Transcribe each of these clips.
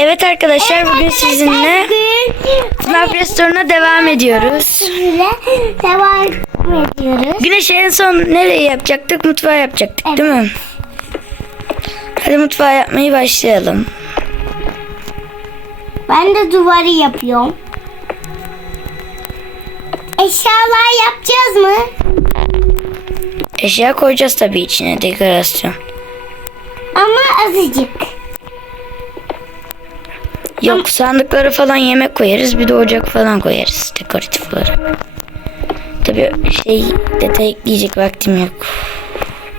Evet arkadaşlar bugün sizinle FNAF Restoran'a devam ediyoruz. Devam ediyoruz. Güneş en son nereye yapacaktık? Mutfağı yapacaktık değil mi? Hadi mutfağı yapmayı başlayalım. Ben de duvarı yapıyorum. Eşyalar yapacağız mı? Eşya koyacağız tabii içine dekorasyon. Ama azıcık. Yok sandıklara falan yemek koyarız bir de ocak falan koyarız dekoratif olarak. Tabii şey detay ekleyecek vaktim yok.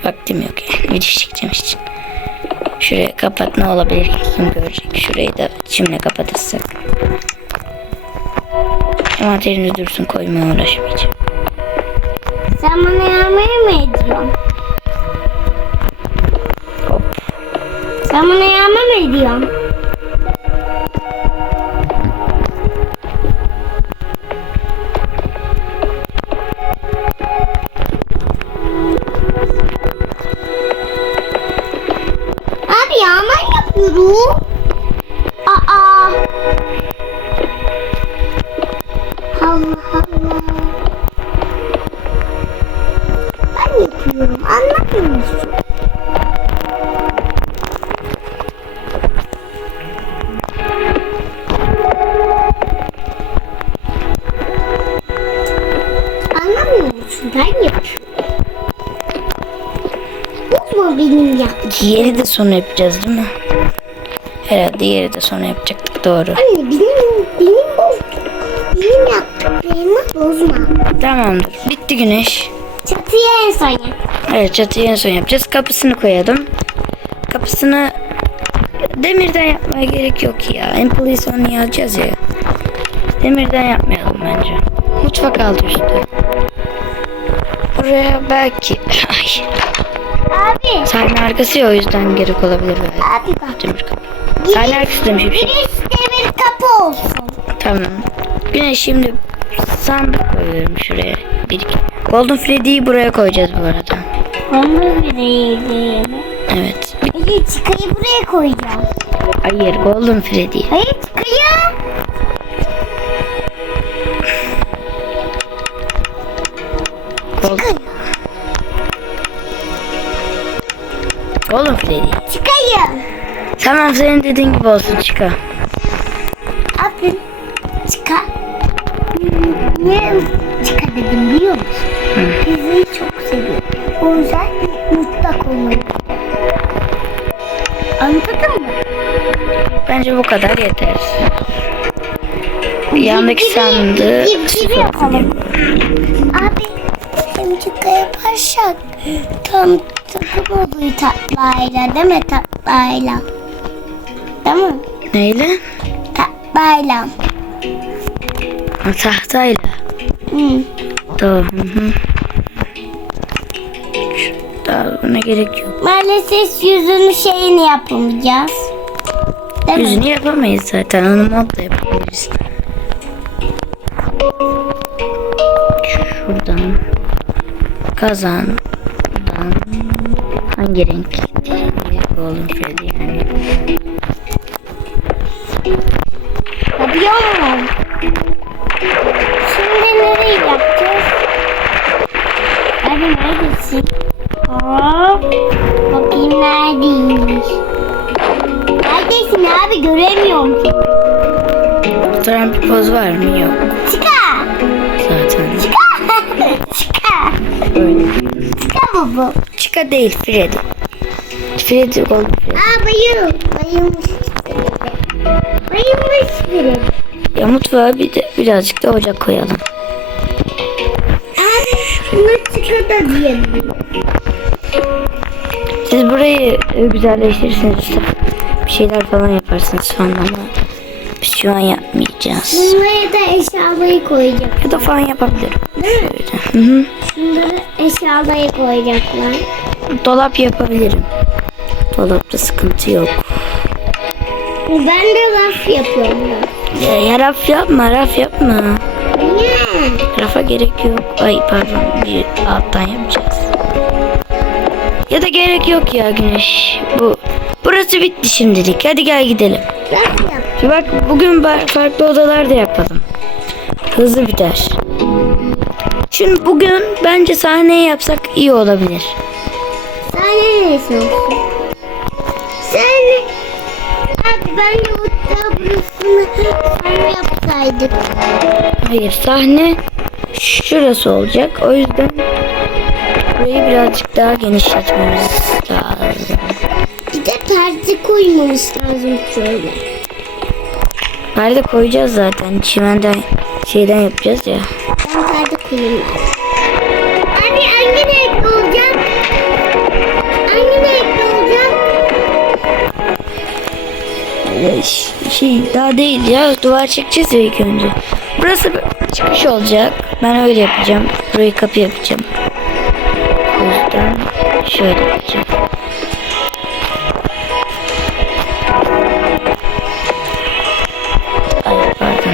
Vaktim yok yani video çekeceğim için. Şuraya kapat ne olabilir ki kim görecek. Şurayı da çimle kapatırsak. Envanterinde dursun koymaya uğraşmayacağım. Sen bana yarmaya mı ediyorsun? Sen bana yarma mı ediyorsun? Yapıyorum. Aa. Allah Allah. Ben yapıyorum. Anlamıyor musun? Anlamıyor musun? Ben yapıyorum. Bozma benim yaptığım. Diğeri de sonra yapacağız değil mi? Herhalde diğeri de sonra yapacaktık doğru. Anne benim, benim boz. Benim yaptıklarımı bozma. Tamamdır. Bitti güneş. Çatıya en son yap. Evet çatıyı en son yapacağız. Kapısını koyalım. Kapısını demirden yapmaya gerek yok ya. Employee sonra alacağız ya. Demirden yapmayalım bence. Mutfak altı üstü. Buraya belki... Ay. Abi. Sahne arkası ya o yüzden gerek olabilir belki. Abi bak. Demir kapı. Demişim. Şey. Birisi demir kapı olsun. Tamam. Güneş şimdi sandık koyuyorum şuraya. Bir iki. Golden Freddy'yi buraya koyacağız bu arada. Onu bireydi. Evet. Peki çıkayı buraya koyacağım. Hayır Golden Freddy. Hayır çıkayı. Golden, Golden Freddy. Çıkayı. Tamam senin dediğin gibi olsun çıka. Abi çıka. Ne çıka dedim biliyor musun? Pizzayı çok seviyorum. O yüzden mutlak olmalı. Anladın mı? Bence bu kadar yeter. Yandaki sandığı yapalım. Abi hem çıka yaparsak tam takım oluyor tatlayla değil mi tatlayla? Mi? neyle? Tatlayla. Ha, tahtayla. Hı. Tamam. Hı hı. Daha buna gerek yok. Maalesef yüzünün şeyini yapamayacağız. Değil mi? Yüzünü yapamayız zaten. Onu modla yapabiliriz. Şuradan. Kazandan. Hangi renk? Golden Freddy yani. Yapıyorum. Şimdi nereye yapacağız? Abi neredesin? Hop. Bakayım neredeymiş. Neredesin abi göremiyorum ki. Fotoğraf bir poz var mı? Yok. Çıkar. Zaten. Çıkar. Öyle. Çıkar baba. Chica değil. Freddy Golden Freddy. Aa bayıl. Bayılmış. Bayılmış biri. Ya mutfağa bir de birazcık da ocak koyalım. Şunu da diyebilirim. Siz burayı e, güzelleştirirsiniz. işte Bir şeyler falan yaparsınız falan ama biz şu an yapmayacağız. Bunlara da eşyalayı koyacak. Ya da falan yapabilirim. Değil mi? Şöyle. Hı hı. Şunları eşyalayı koyacaklar. Dolap yapabilirim. Dolapta sıkıntı yok. Ben de laf yapıyorum. Ya, ya raf yapma, raf yapma. Niye? Rafa gerek yok. Ay pardon, bir alttan yapacağız. Ya da gerek yok ya Güneş. Bu burası bitti şimdilik. Hadi gel gidelim. Bak bugün farklı odalarda yapalım. Hızlı biter. Şimdi bugün bence sahneyi yapsak iyi olabilir. Sen neresi olsun? Ben burasını sen yapsaydık. Hayır sahne şurası olacak. O yüzden burayı birazcık daha genişletmemiz lazım. Bir de perde koymamız lazım şöyle. Perde koyacağız zaten. Çimenden şeyden yapacağız ya. Ben perde koyayım Şey daha değil ya duvar çekeceğiz ya ilk önce. Burası çıkış olacak. Ben öyle yapacağım. Burayı kapı yapacağım. O yüzden şöyle yapacağım. Ay pardon.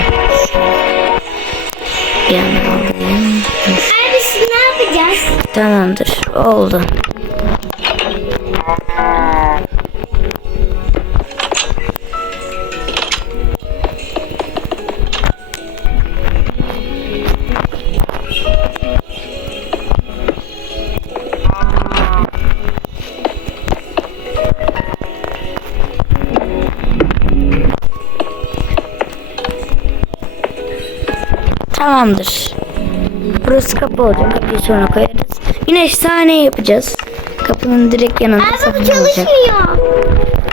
Bir yandan alayım. Abi ne yapacağız? Tamamdır. Oldu. Tamamdır. Burası kapı olacak. Kapıyı sonra koyarız. Yine sahne yapacağız. Kapının direkt yanında Abi bu sahne olacak. çalışmıyor.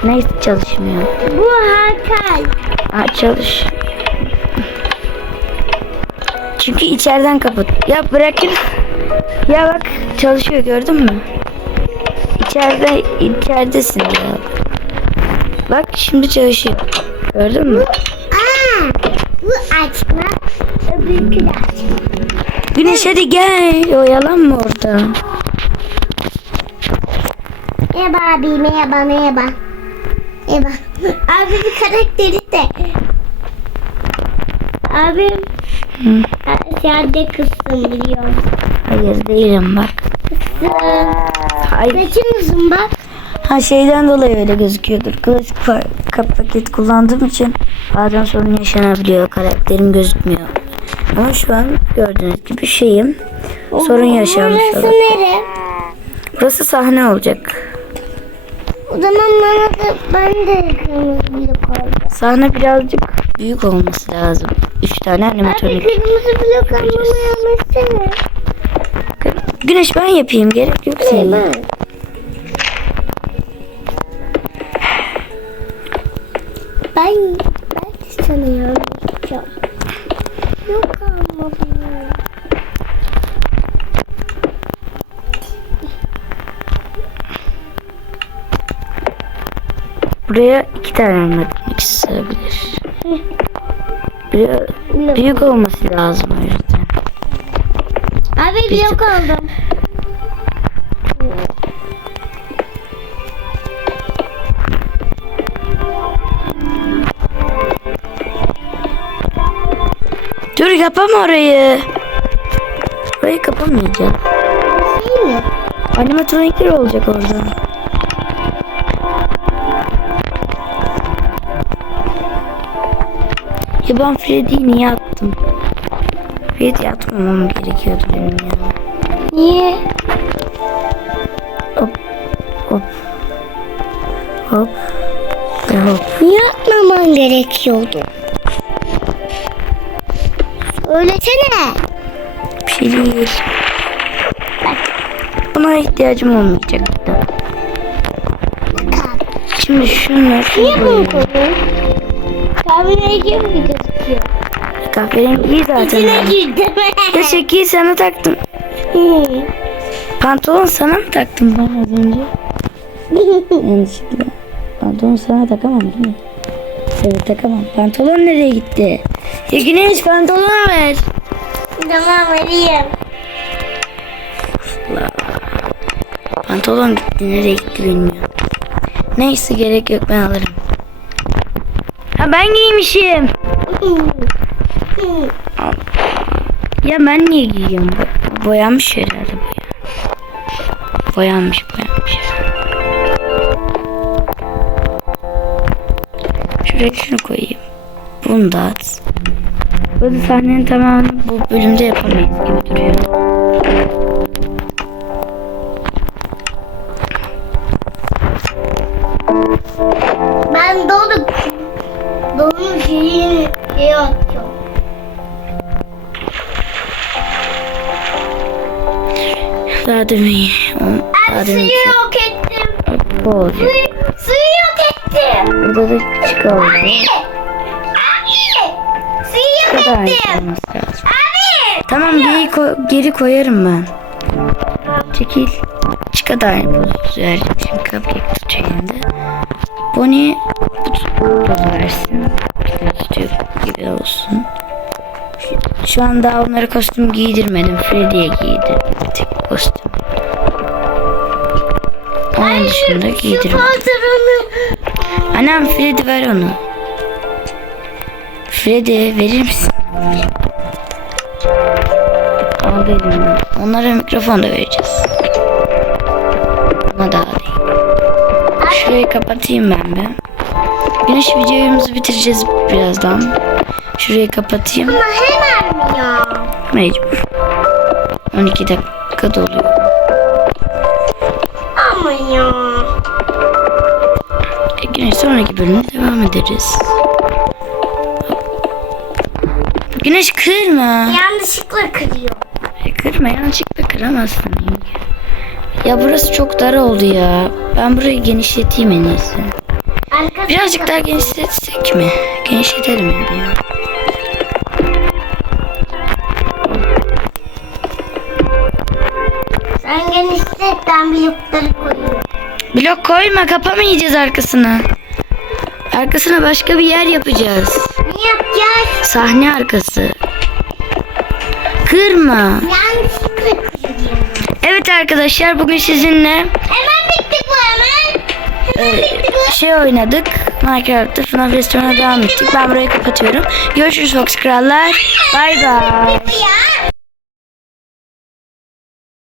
Neyse çalışmıyor. Bu harika. Ha çalış. Çünkü içeriden kapat. Ya bırakın. Ya bak çalışıyor gördün mü? İçeride içeridesin ya. Bak şimdi çalışıyor. Gördün mü? Aa, bu açma. Öbürkü de. Güneş hadi gel. Oyalanma orada. Merhaba abi merhaba merhaba. Merhaba. Abi bir karakteri de. Abim. Hı. Sen de kızsın biliyorum. Hayır değilim bak. Kızsın. Hayır. Saçın uzun bak. Ha şeyden dolayı öyle gözüküyordur. Klasik paket kullandığım için bazen sorun yaşanabiliyor. Karakterim gözükmüyor. Ama şu an gördüğünüz gibi şeyim. Sorun yaşanmış Burası olabilir. nere? Burası sahne olacak. O zaman bana da ben de kırmızı blok alacağım. Sahne birazcık büyük olması lazım. Üç tane Abi animatronik. kırmızı blok almamı yapmasana. Güneş ben yapayım. Gerek yok senin. Ben, Buraya iki tane animatronik sığabilir. Buraya büyük olması lazım o yüzden. Abi blok aldım. Dur yapama orayı. Orayı kapamayacağım. Şey mi? Animatronikler olacak orada. Ya ben Freddy'yi niye attım? Freddy'yi atmamam gerekiyordu benim ya. Niye? Hop. Hop. Hop. Hop. Niye atmaman gerekiyordu? Söylesene. Bir şey değil. Buna ihtiyacım olmayacak da. Şimdi şunları Niye bunu koyayım. koydun? Kahverengi gözüküyor. Kahverengi zaten. İçine girdim. Ya şekil sana taktım. Pantolon sana mı taktım ben az önce? Yanlışlıkla. Pantolon sana takamam değil mi? Evet takamam. Pantolon nereye gitti? Ya Güneş pantolon ver. tamam vereyim. Pantolon gitti. Nereye gitti bilmiyorum. Neyse gerek yok ben alırım. Ha ben giymişim. Ya ben niye giyiyorum? Bo- boyanmış herhalde boya. Boyanmış boyanmış. Şuraya şunu koyayım. Bunu da at. Böyle sahnenin tamamını bu bölümde yapamayız gibi duruyor. Ben Daha suyu yok ettim. Bu. Suyu, suyu yok ettim. Burada da çık oldu. Abi. Abi. Suyu yok da aynı ettim. Abi. Tamam geri, ko- geri koyarım ben. Çekil. Da aynı poz verecek. Şimdi cupcake elinde. Bonnie bu poz versin. Tutuyor gibi olsun. Şu- an daha onlara kostüm giydirmedim. Freddy'ye giydirdim. Tek kostüm. Onun dışında giydirmedim. Annem Freddy ver onu. Freddy verir misin? Al elimden. Onlara mikrofon da vereceğiz. Ama daha değil. Şurayı kapatayım ben be. Güneş videomuzu bitireceğiz birazdan. Şurayı kapatayım. Ama hemen mi ya? Mecbur. 12 dakika doluyor. Ama ya. E, Güneş sonraki bölümde devam ederiz. Güneş kırma. Yanlışlıkla kırıyor. E, kırma yanlışlıkla kıramazsın. Ya burası çok dar oldu ya. Ben burayı genişleteyim en iyisi. Birazcık daha genişletsek mi? Genişletelim yani ben blokları koyuyorum. Blok koyma kapamayacağız arkasını. Arkasına başka bir yer yapacağız. Ne yapacağız? Sahne arkası. Kırma. Yanlışlıkla kırıyorum. Evet arkadaşlar bugün sizinle Hemen bitti bu hemen. Hemen e, bitti bu. şey oynadık. Minecraft'ta FNAF restorana devam ettik. Ben burayı kapatıyorum. Görüşürüz Fox Krallar. Bay bay. Ya.